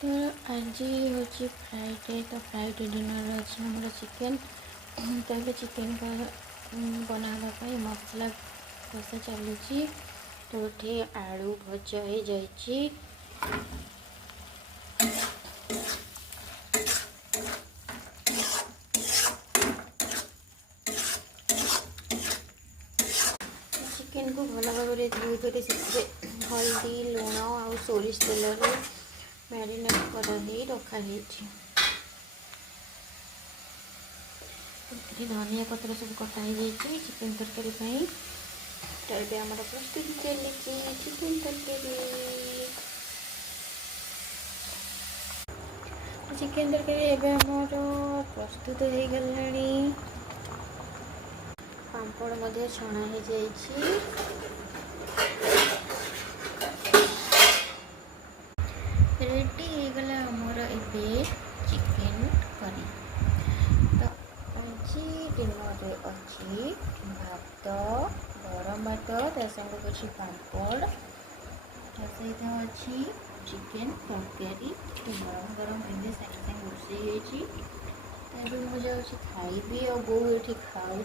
तो आज हूँ फ्राइडे, तो फ्राइडे डिनर अच्छे हमारा चिकेन। तो ये चिकेन का बनावाई मसला कषा चलुची। तो ये आलू भजा हो जाइए। चिकेन को भल भाव में धोई से हल्दी लुण आ सोरिष तेल मैरिनेट कर रखाही। धनिया पत्र सब कटाई चिकेन तरकारी। तो ये आम प्रस्तुति चली चिकेन तरकारी। चिकेन तरकारी एवं आमर प्रस्तुत हो गला। पापड़ मध्य छणा हो जाइए। रेडी हो गला आमर ए चिकेन करी। तो आज डिनर अच्छी भात गरम भात संगे कुछ पापड़ सहित अच्छी चिकेन तरकारी। गरम गरम एवं सागे सागे रोषे मुझे खाइबी और बो ये खाऊँ।